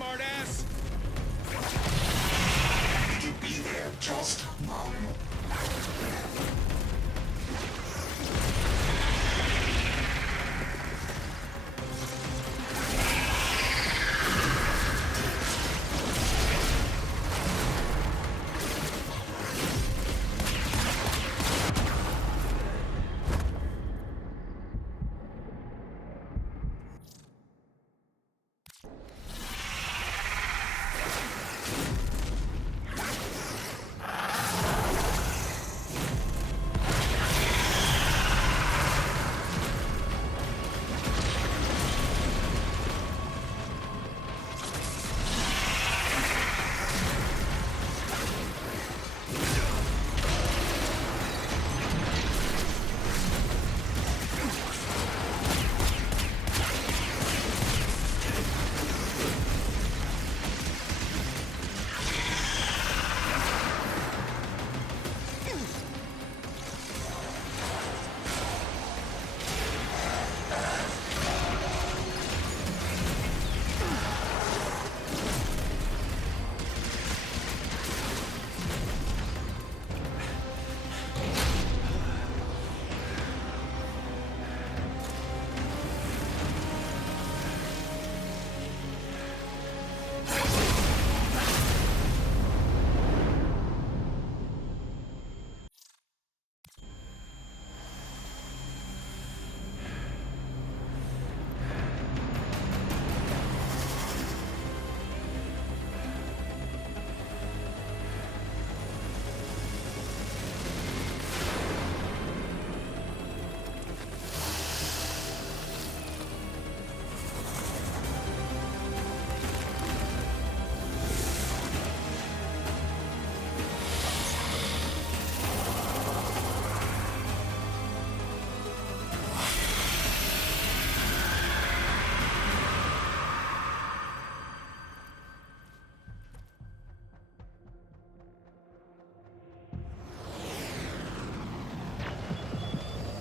smartass! To be there just now.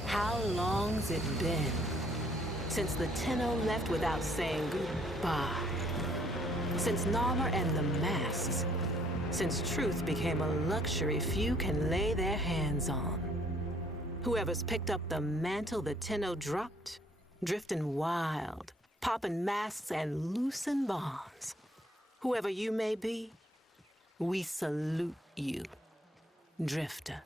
How long's it been since the Tenno left without saying goodbye? Since Narmer and the masks? Since truth became a luxury few can lay their hands on? Whoever's picked up the mantle the Tenno dropped, drifting wild, popping masks and loosing bonds. Whoever you may be, we salute you, Drifter.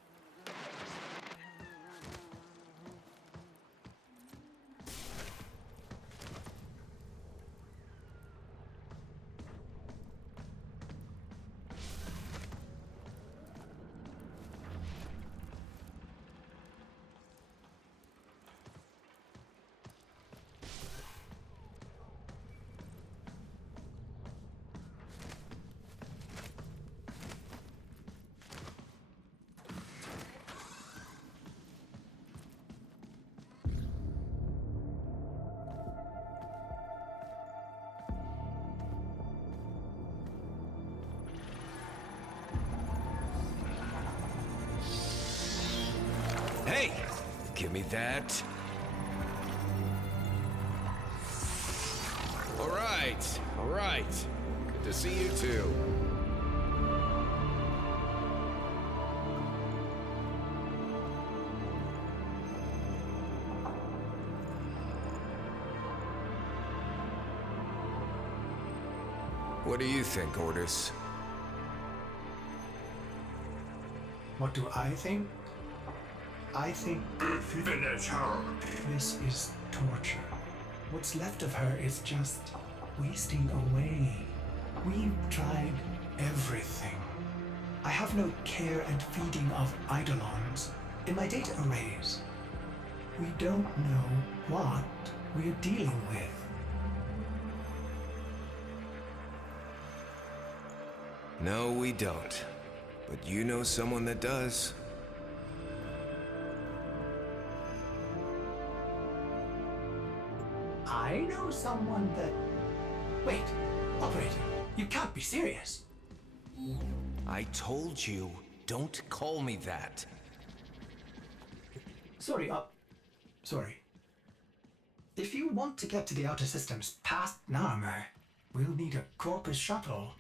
Hey! Give me that. All right. Good to see you too. What do you think, Ordis? What do I think? I think Finish her. this is torture. What's left of her is just wasting away. We've tried everything. I have no care and feeding of eidolons in my data arrays. We don't know what we're dealing with. No, we don't. But you know someone that does. I know someone that... Wait, operator, you can't be serious. I told you, don't call me that. Sorry. If you want to get to the outer systems past Narmer, We'll need a corpus shuttle.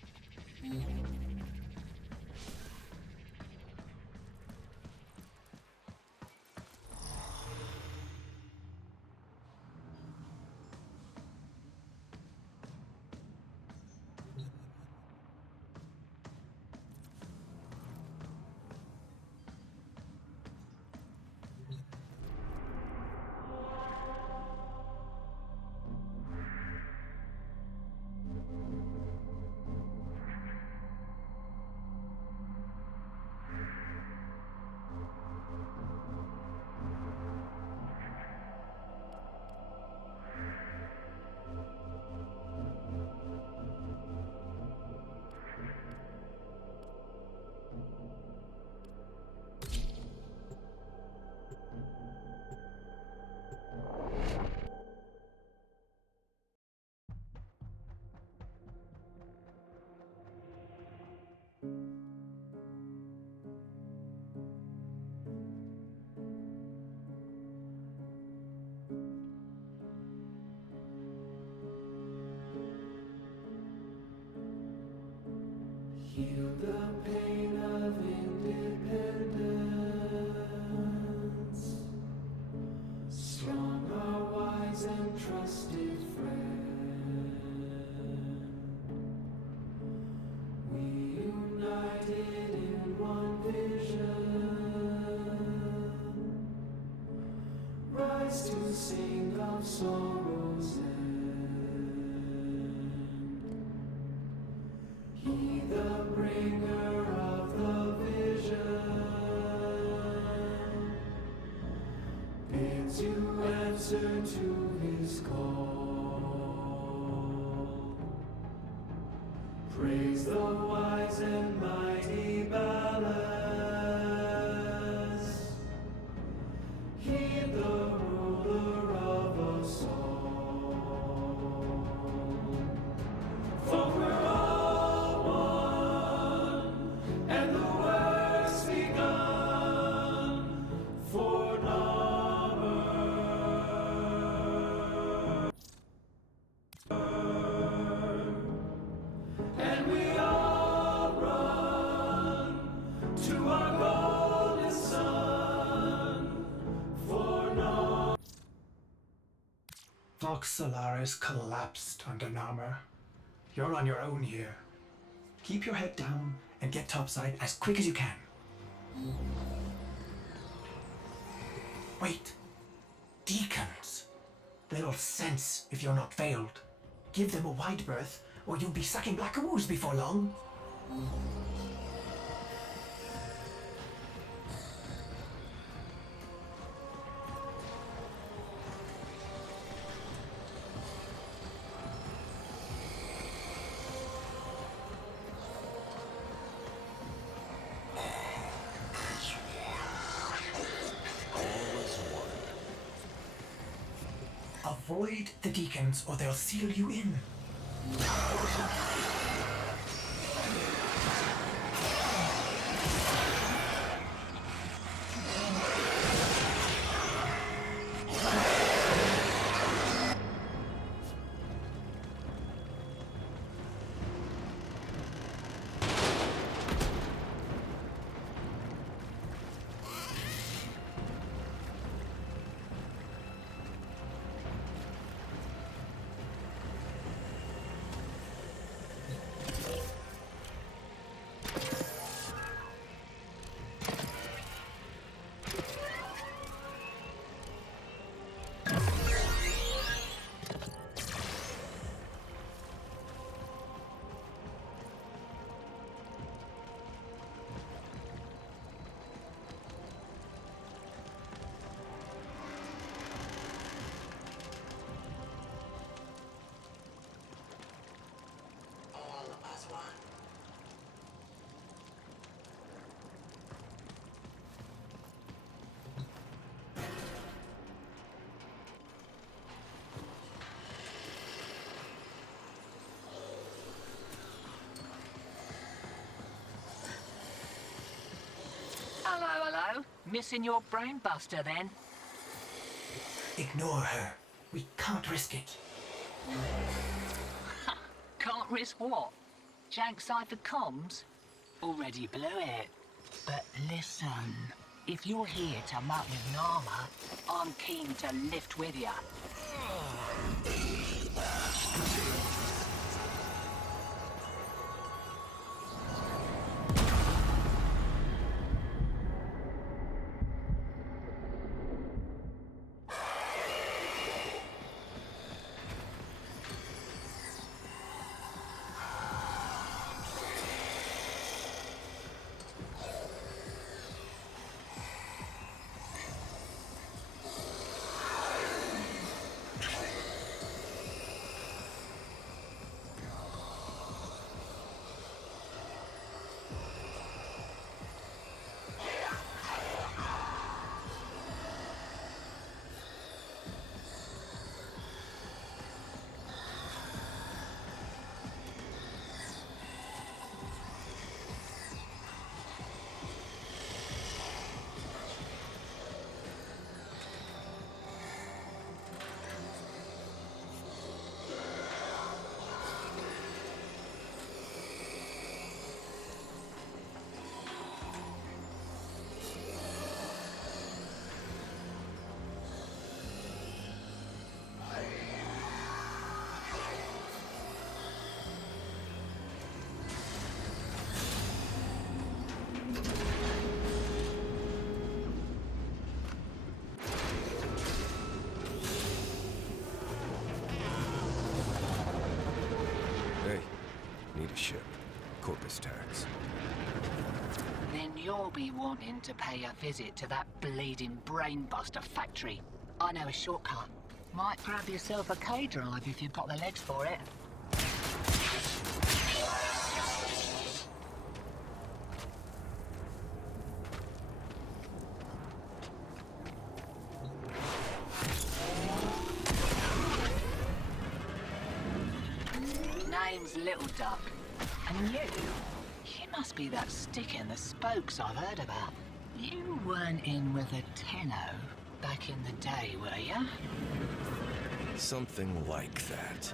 Heal the pain of independence. Strong, our wise and trusted friend. We united in one vision. Rise to sing of sorrows end. He the bringer of the vision bids you answer to his call. Praise the wise and mighty ballast. Heed the ruler of us all. For we're all one, and the work's begun for and we all run to our golden sun for Vox Solaris collapsed under Narmer. You're on your own here. Keep your head down and get topside as quick as you can. Wait. Deacons. They'll sense if you're not veiled. Give them a wide berth, or you'll be sucking black ooze before long. Avoid the deacons or they'll seal you in. Hello, hello. Missing your brain buster then? Ignore her. We can't risk it. Can't Can't risk what? Jank cipher comms? Already blew it. But listen, if you're here to muck with Nama, I'm keen to lift with ya. Hey, need a ship. Corpus tax. Then you'll be wanting to pay a visit to that bleeding brainbuster factory. I know a shortcut. Might grab yourself a K-drive if you've got the legs for it. Name's Little Duck. And you must be that stick in the spokes I've heard about. You weren't in with a tenno back in the day, were ya? Something like that.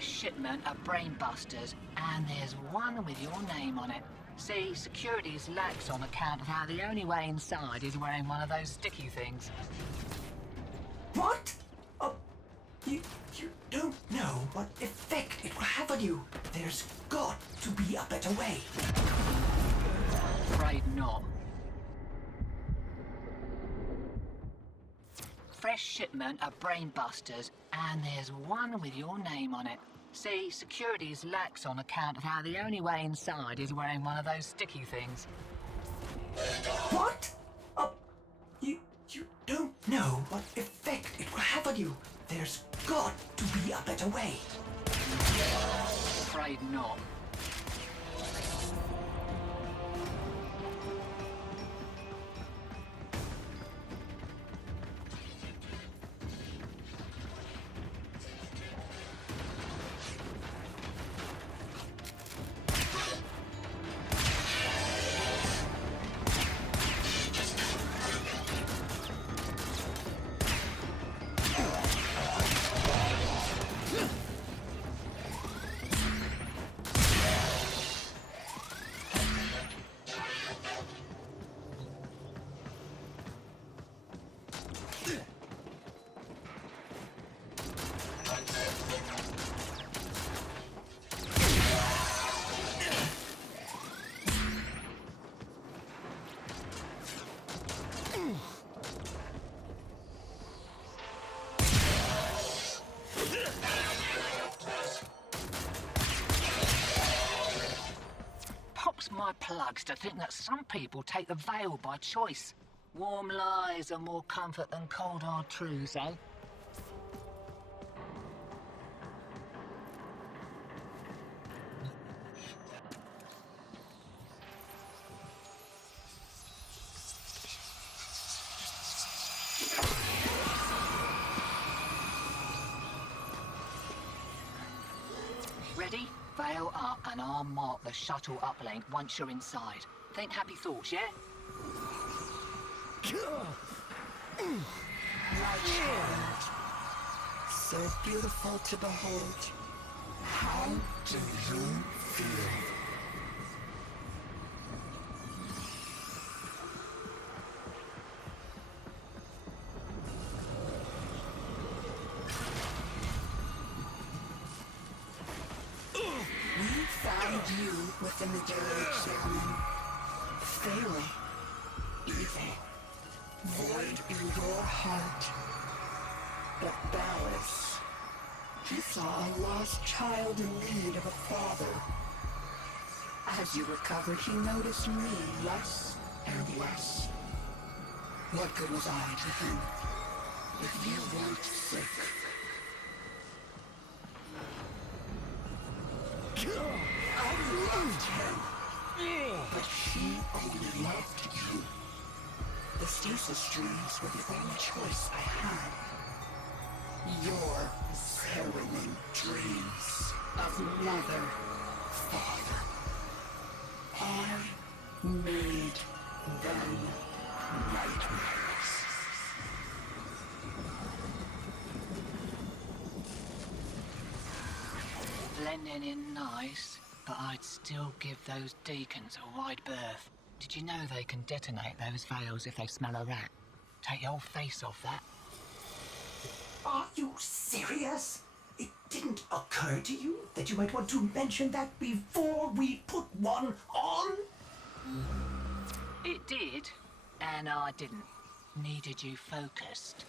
Shipment of brainbusters, and there's one with your name on it. See, security's lax on account of how the only way inside is wearing one of those sticky things. What? You don't know what effect it will have on you. There's got to be a better way. Afraid not. Fresh shipment of brainbusters, and there's one with your name on it. See, security's lax on account of how the only way inside is wearing one of those sticky things. What? You don't know what effect it will have on you. There's got to be a better way. Afraid not. My plugs to think that some people take the veil by choice. Warm lies are more comfort than cold hard truths, eh? Ready? Veil up and I'll mark the shuttle uplink once you're inside. Think happy thoughts, yeah? My child, so beautiful to behold. How do you feel? We found you within the direction. Failing. Evil. Void in your heart. But Ballas, he saw a lost child in need of a father. As you recovered, he noticed me less and less. What good was I to him if you weren't sick? I loved him, but he only loved you. The stasis dreams were the only choice I had. Your harrowing dreams of mother, father. I made them nightmares. Blending in nice, but I'd still give those deacons a wide berth. Did you know they can detonate those veils if they smell a rat? Take your face off that. Are you serious? It didn't occur to you that you might want to mention that before we put one on? It did, and I didn't. Needed you focused.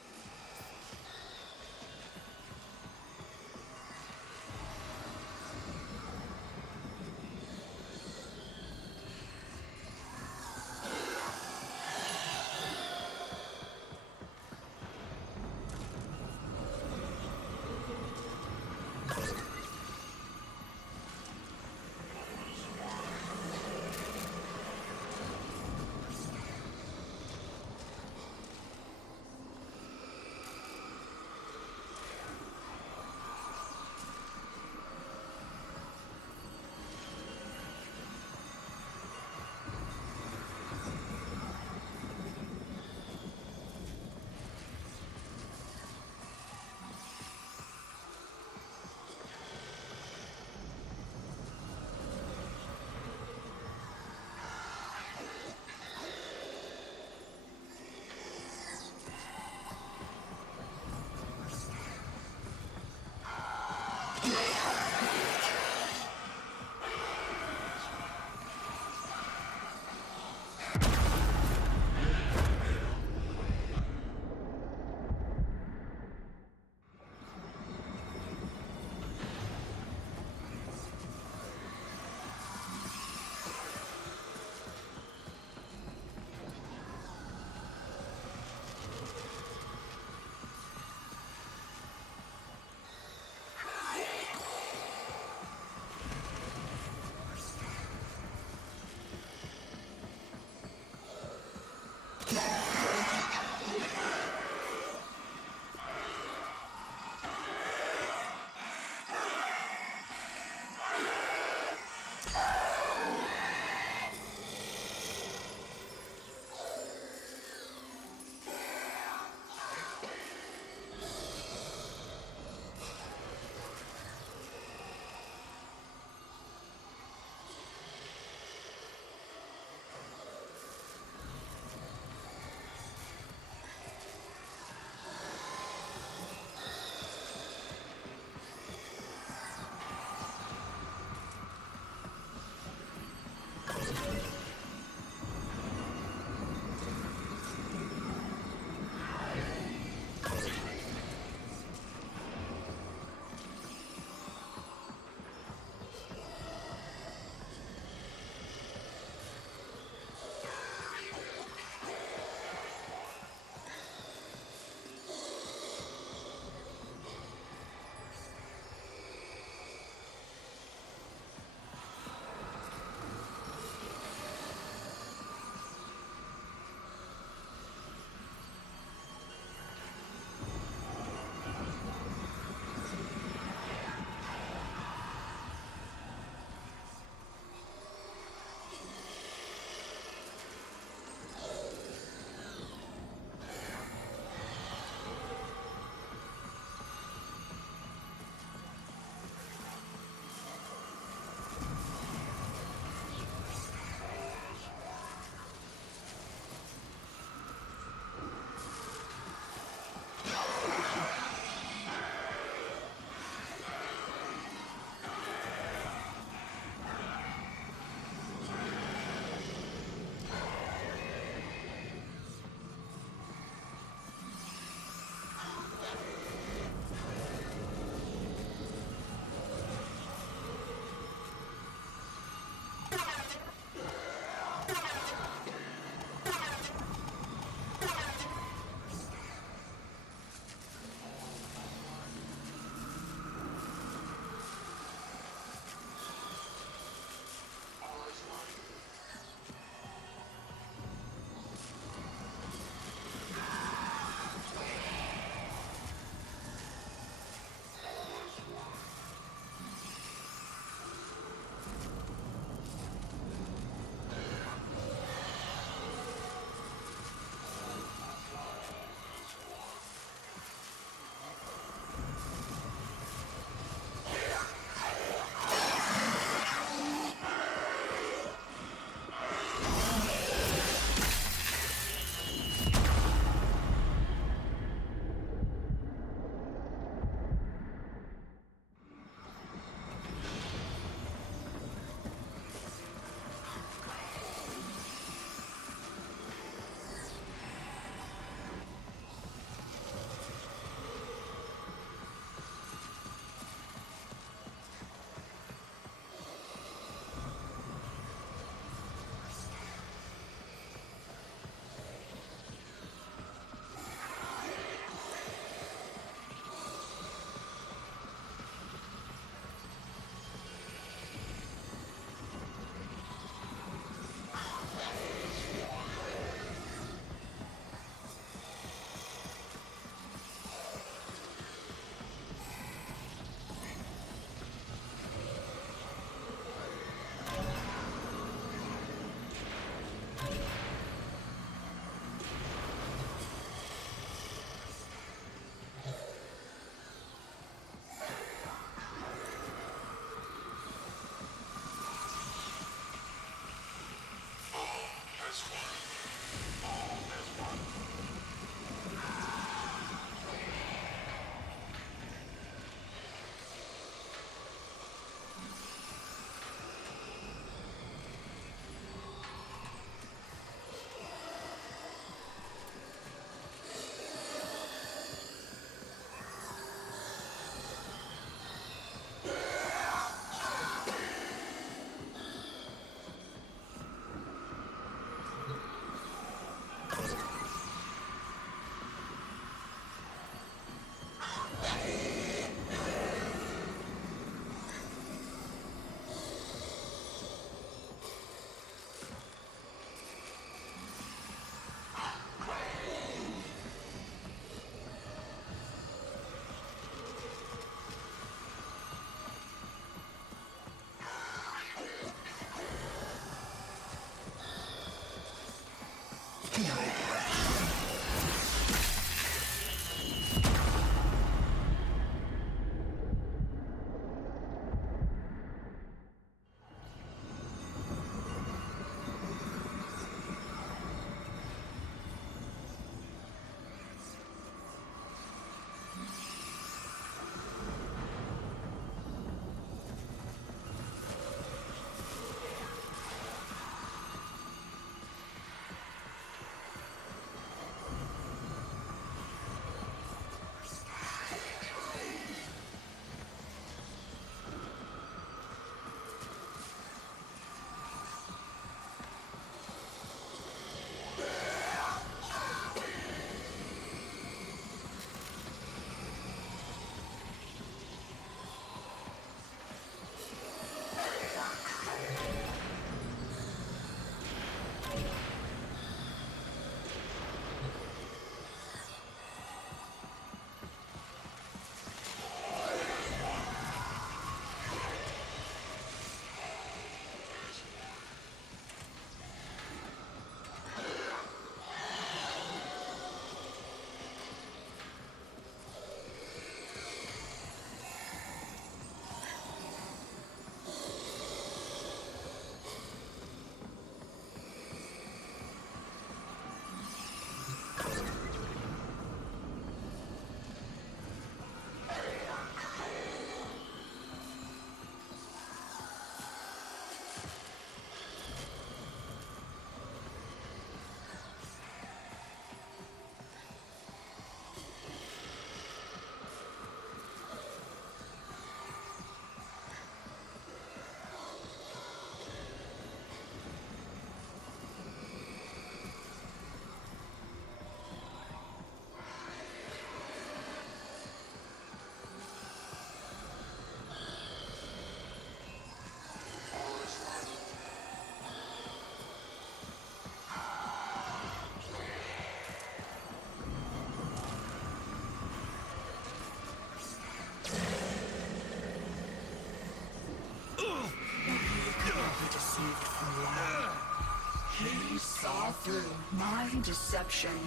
my deception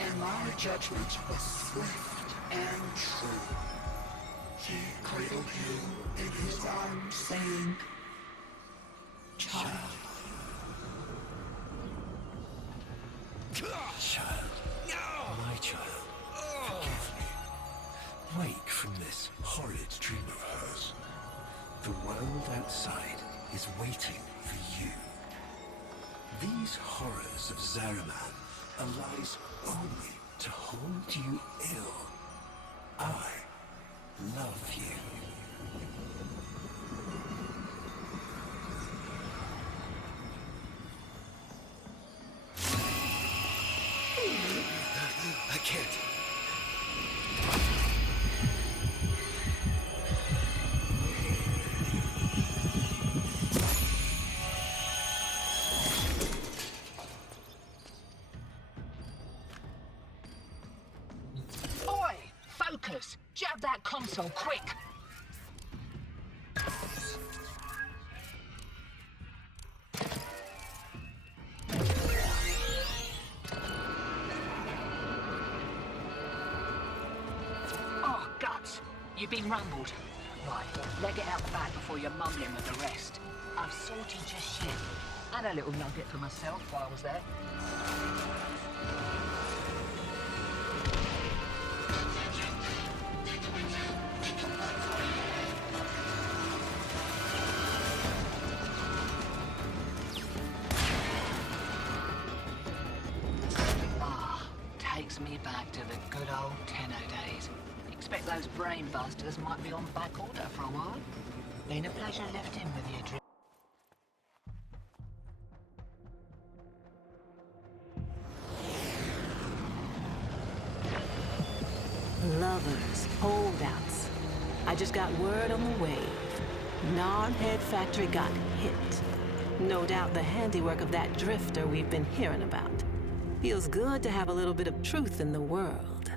and my judgment was swift and true. He cradled you in his arms, saying, "Child." Child. My child. Forgive me. Wake from this horrid dream of hers. The world outside is waiting for you. These horrors of Zariman are lies only to hold you ill. I love you. I can't. Oi! Focus! Jab that console, quick! Oh, guts! You've been rumbled. Right, leg it out the back before you're mumbling with the rest. I've sorted your shit. Had a little nugget for myself while I was there. Takes me back to the good old Tenno days. Expect those brain busters might be on back order for a while. Been a pleasure lifting with you, Drew. Lovers, holdouts. I just got word on the wave. Gnarhead Factory got hit. No doubt the handiwork of that drifter we've been hearing about. Feels good to have a little bit of truth in the world.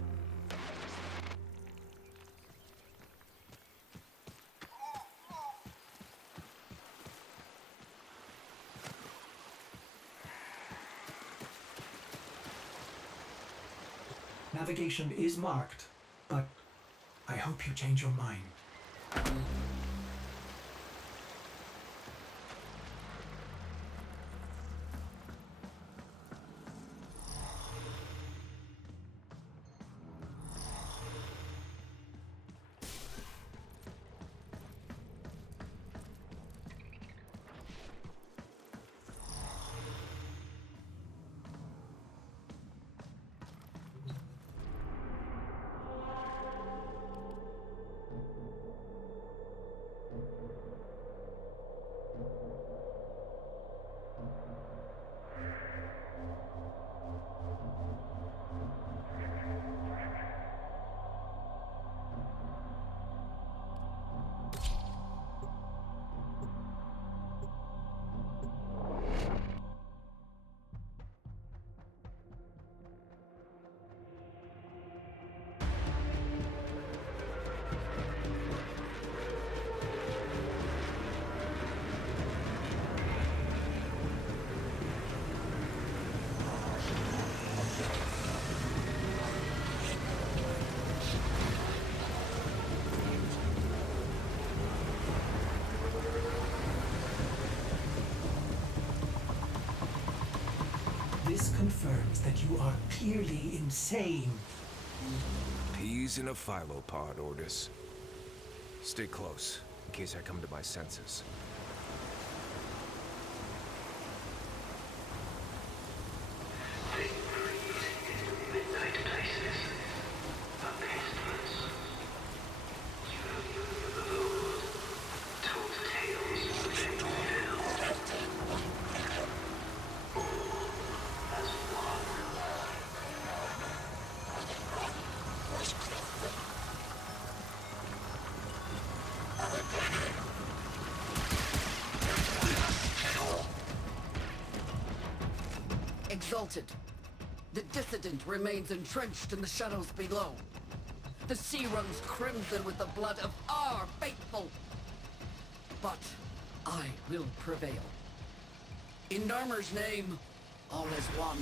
Navigation is marked, but I hope you change your mind. This confirms that you are clearly insane. Peas in a phylopod, Ordis. Stay close, in case I come to my senses. Exalted. The dissident remains entrenched in the shadows below. The sea runs crimson with the blood of our faithful. But I will prevail. In Narmer's name, All is one.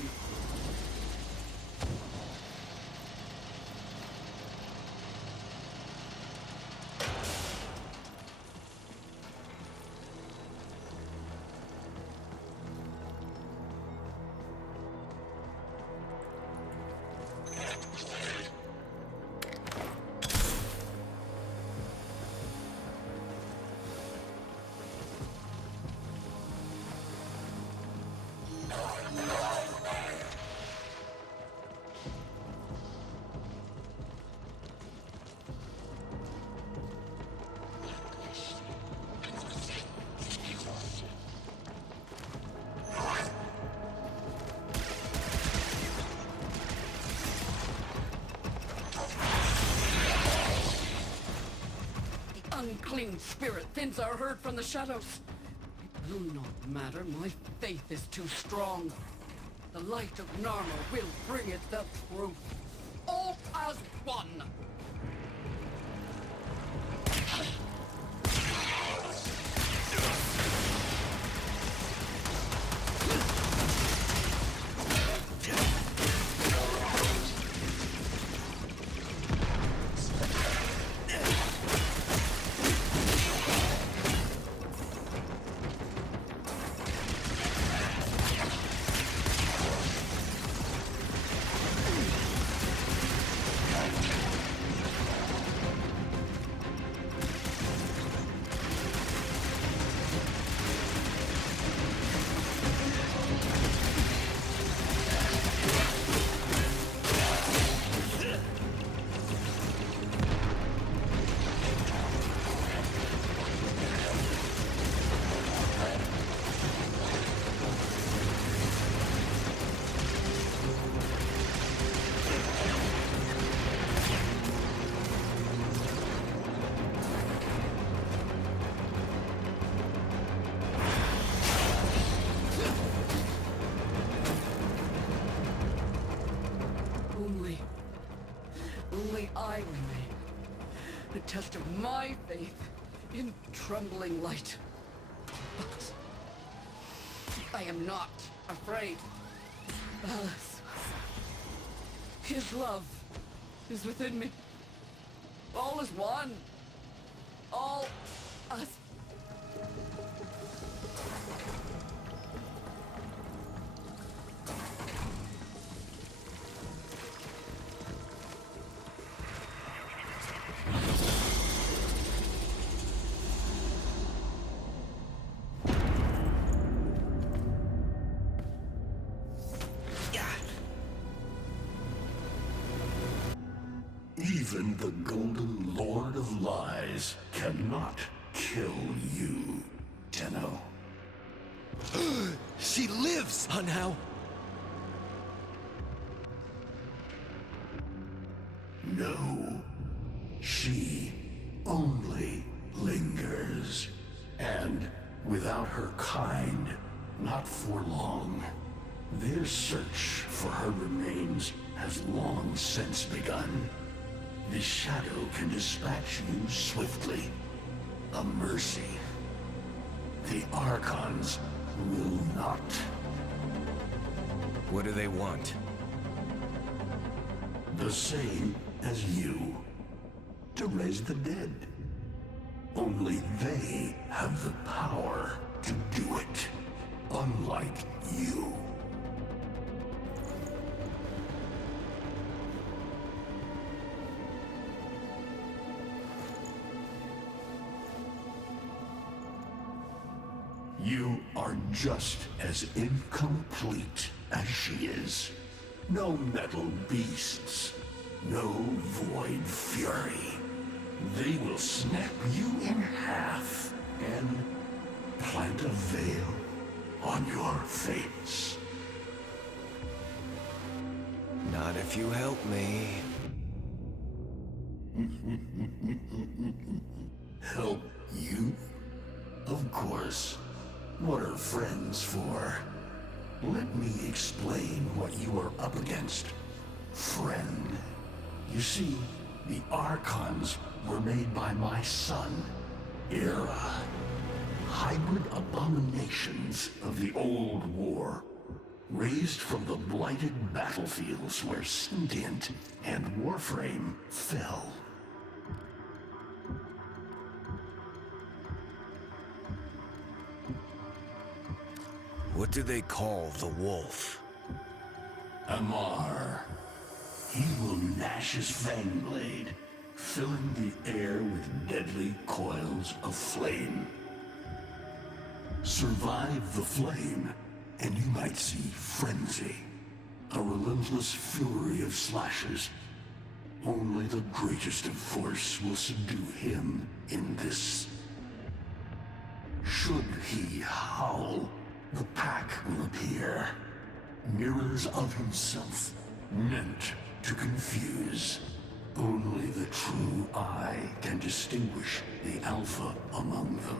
Unclean spirit thins our herd from the shadows. It will not matter. My faith is too strong. The light of Narmer will bring it the truth. All as one. Only I remain. The test of my faith in trembling light. But I am not afraid. Ballas. His love is within me. All is one. All us. Even the Golden Lord of Lies cannot kill you, Tenno. She lives! Now. No. She only lingers. And without her kind, not for long. Their search for her remains has long since begun. The shadow can dispatch you swiftly. A mercy. The Archons will not. What do they want? The same as you. To raise the dead. Only they have the power to do it. Unlike you. You are just as incomplete as she is. No metal beasts, no void fury. They will snap you in half and plant a veil on your face. Not if you help me. Help you? Of course. What are friends for? Let me explain what you are up against, friend. You see, the Archons were made by my son, Era. Hybrid abominations of the old war. raised from the blighted battlefields where Sentient and Warframe fell. What do they call the wolf? Amar. He will gnash his fang blade, filling the air with deadly coils of flame. Survive the flame, and you might see frenzy. A relentless fury of slashes. Only the greatest of force will subdue him in this. Should he howl, the pack will appear. Mirrors of himself, meant to confuse. Only the true eye can distinguish the alpha among them.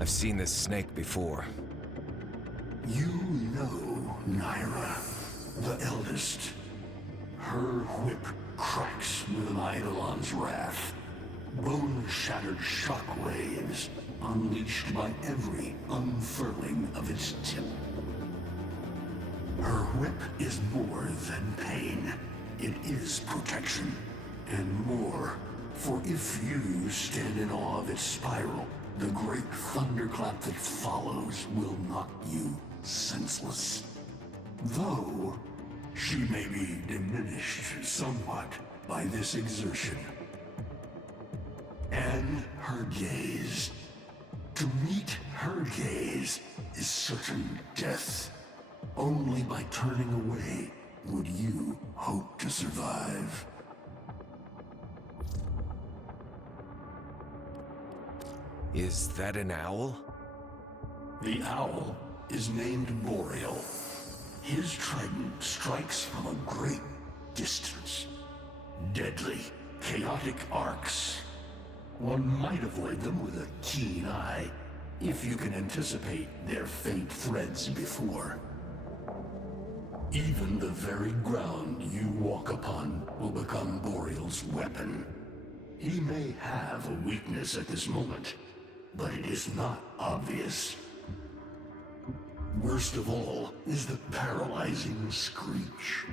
I've seen this snake before. You know Naira, the eldest. Her whip cracks with an Eidolon's wrath. Bone-shattered shockwaves unleashed by every unfurling of its tip. Her whip is more than pain. It is protection, and more. For if you stand in awe of its spiral, the great thunderclap that follows will knock you senseless. Though she may be diminished somewhat by this exertion. And her gaze. To meet her gaze is certain death. Only by turning away would you hope to survive. Is that an owl? The owl is named Boreal. His trident strikes from a great distance. Deadly, chaotic arcs. One might avoid them with a keen eye, if you can anticipate their faint threads before. Even the very ground you walk upon will become Boreal's weapon. He may have a weakness at this moment, but it is not obvious. Worst of all is the paralyzing screech.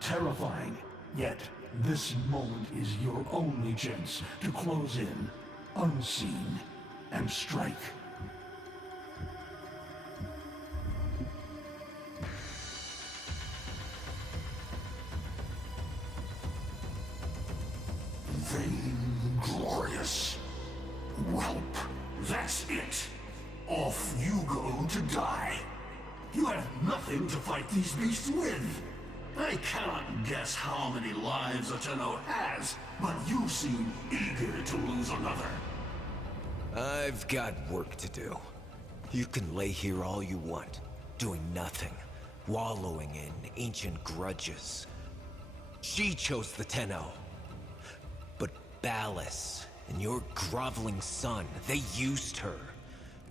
Terrifying, yet this moment is your only chance to close in, unseen, and strike. Vainglorious. Whelp, that's it. Off you go to die. You have nothing to fight these beasts with. I cannot guess how many lives a Tenno has, but you seem eager to lose another. I've got work to do. You can lay here all you want, doing nothing, wallowing in ancient grudges. She chose the Tenno. But Ballas and your groveling son, they used her.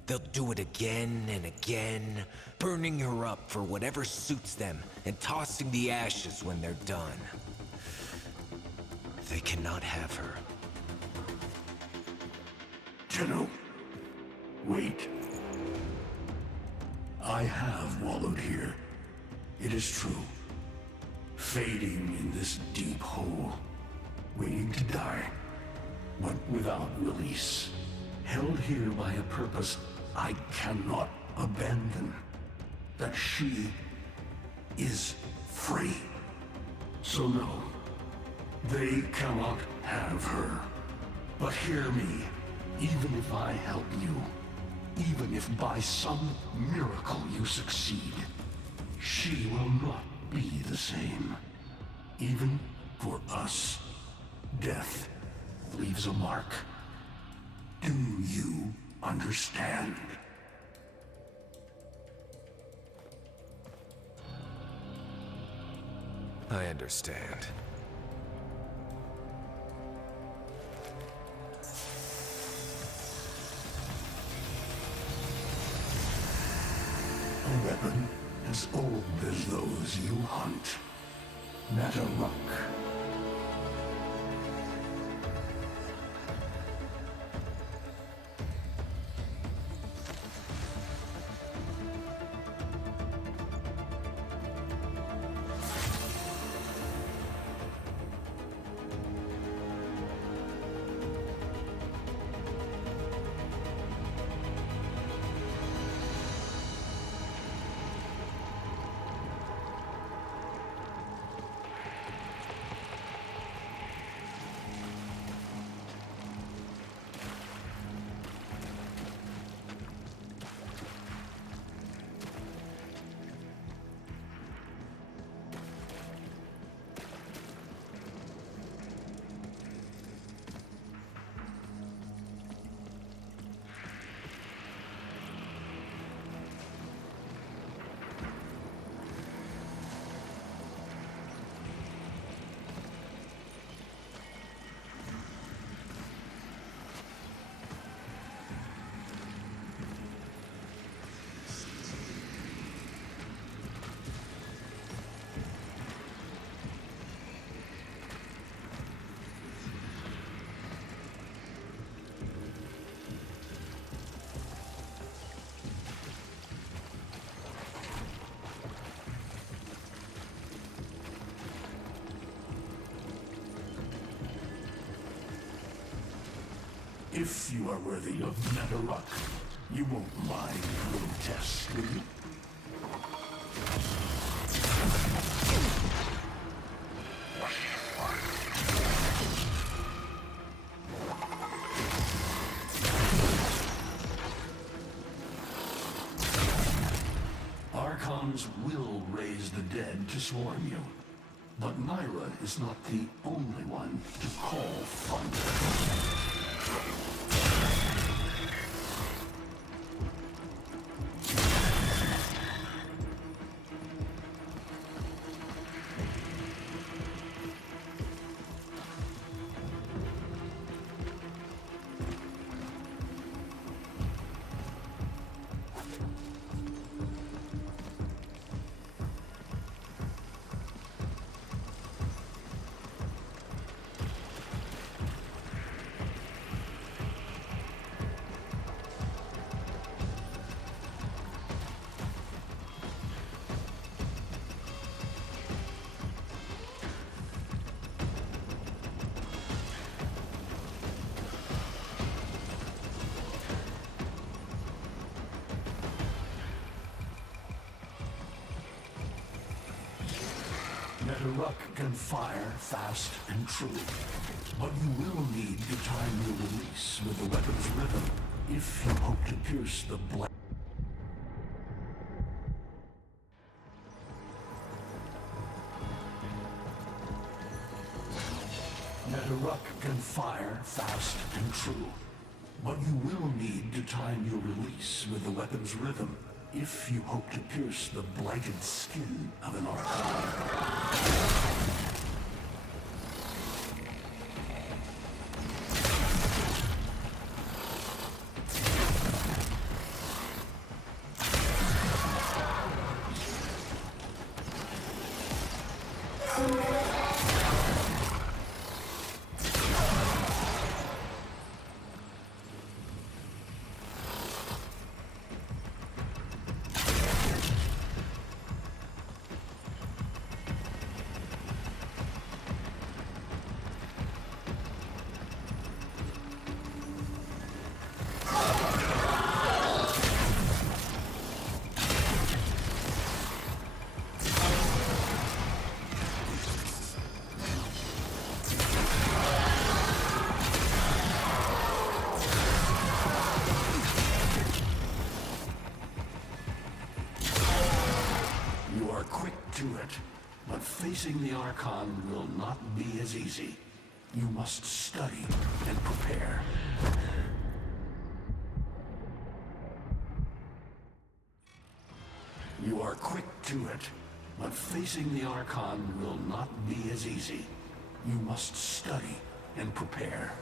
They'll do it again and again, burning her up for whatever suits them and tossing the ashes when they're done. They cannot have her. Tenno, wait. I have wallowed here. It is true. Fading in this deep hole, waiting to die, but without release. Held here by a purpose I cannot abandon. That she is free. So no, they cannot have her. But hear me, even if I help you, even if by some miracle you succeed, she will not be the same. Even for us, death leaves a mark. Do you understand? I understand. A weapon as old as those you hunt. Nataruk. If you are worthy of Netherruck, you won't mind a little test, will you? Archons will raise the dead to swarm you. But Myra is not the only one to call thunder. Netherruck can fire fast and true, but you will need to time your release with the weapon's rhythm if you hope to pierce the blade. Netherruck can fire fast and true, but you will need to time your release with the weapon's rhythm if you hope to pierce the blighted skin of an Archon. But facing the Archon will not be as easy. You must study and prepare. You are quick to it, but facing the Archon will not be as easy. You must study and prepare.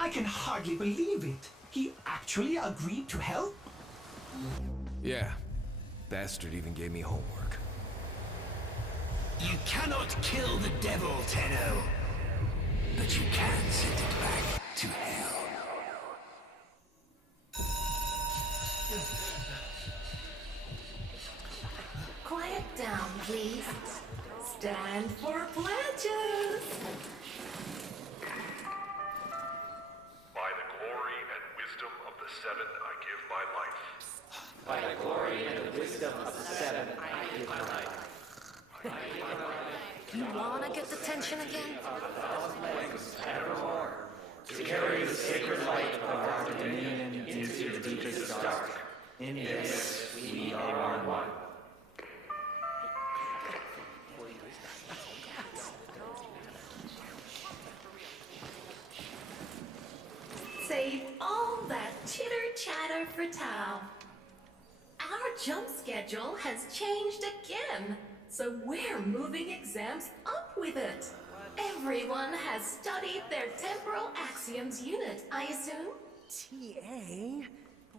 I can hardly believe it. He actually agreed to help? Yeah. Bastard even gave me homework. You cannot kill the devil, Tenno. But you can send it back to hell. Quiet down, please. Stand for pledges. By the glory and wisdom of the Seven, I give my life. You wanna get the tension again? Save all that chitter-chatter for Tao. Our jump schedule has changed again, so we're moving exams up with it. Everyone has studied their temporal axioms unit, I assume? TA?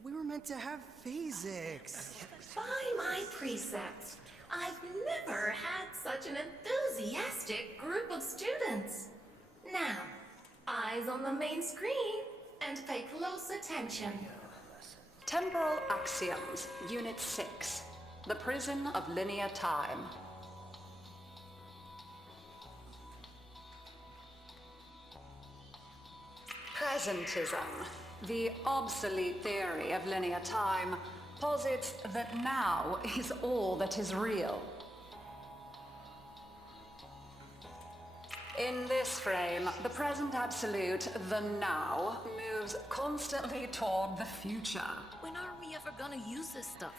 We were meant to have physics. By my precepts, I've never had such an enthusiastic group of students. Now, eyes on the main screen and pay close attention. Temporal Axioms, Unit 6. The Prison of Linear Time. Presentism, the obsolete theory of linear time, posits that now is all that is real. In this frame, the present absolute, the now, moves constantly toward the future. When are we ever gonna use this stuff?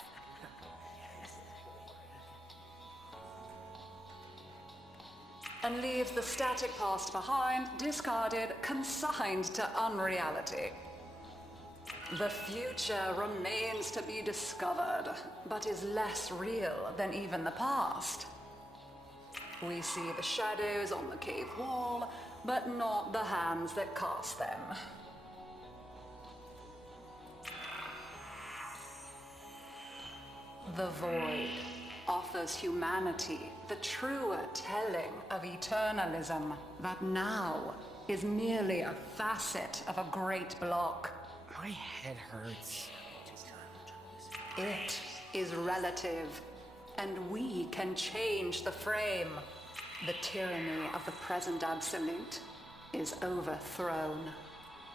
And leaves the static past behind, discarded, consigned to unreality. The future remains to be discovered, but is less real than even the past. We see the shadows on the cave wall, but not the hands that cast them. The void offers humanity the truer telling of eternalism that now is merely a facet of a great block. My head hurts. It is relative, and we can change the frame. The tyranny of the present absolute is overthrown.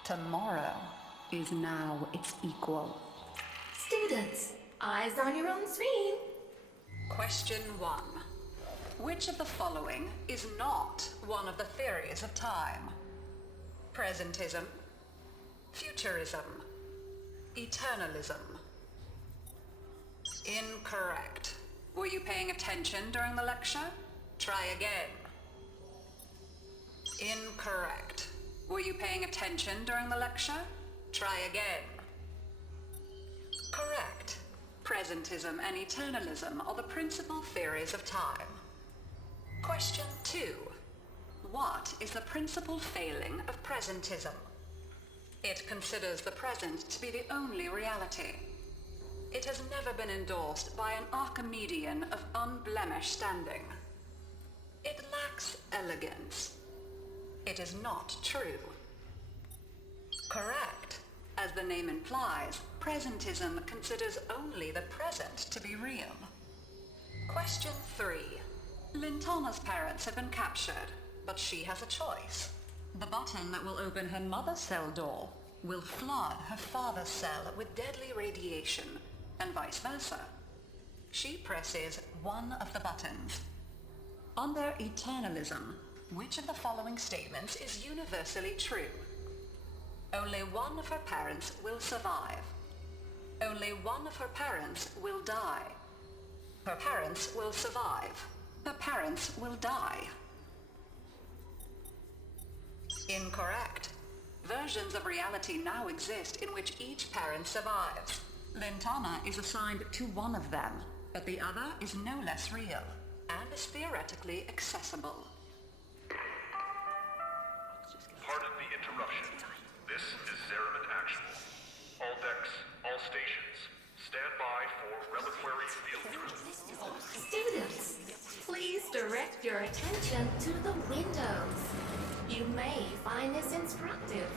Tomorrow is now its equal. Students, eyes on your own screen. Question 1. Which of the following is not one of the theories of time? Presentism, futurism, eternalism. Incorrect. Were you paying attention during the lecture? Try again. Incorrect. Were you paying attention during the lecture? Try again. Correct. Presentism and eternalism are the principal theories of time. Question 2. What is the principal failing of presentism? It considers the present to be the only reality. It has never been endorsed by an Archimedean of unblemished standing. It lacks elegance. It is not true. Correct. As the name implies, presentism considers only the present to be real. Question 3. Lintana's parents have been captured, but she has a choice. The button that will open her mother's cell door will flood her father's cell with deadly radiation, and vice versa. She presses one of the buttons. Under eternalism, which of the following statements is universally true? Only one of her parents will survive. Only one of her parents will die. Her parents will survive. Her parents will die. Incorrect. Versions of reality now exist in which each parent survives. Lintana is assigned to one of them, but the other is no less real, and is theoretically accessible. Pardon the interruption. This is Zeraman Actual. All decks, all stations, stand by for reliquary field drill. Students, please direct your attention to the windows. You may find this instructive.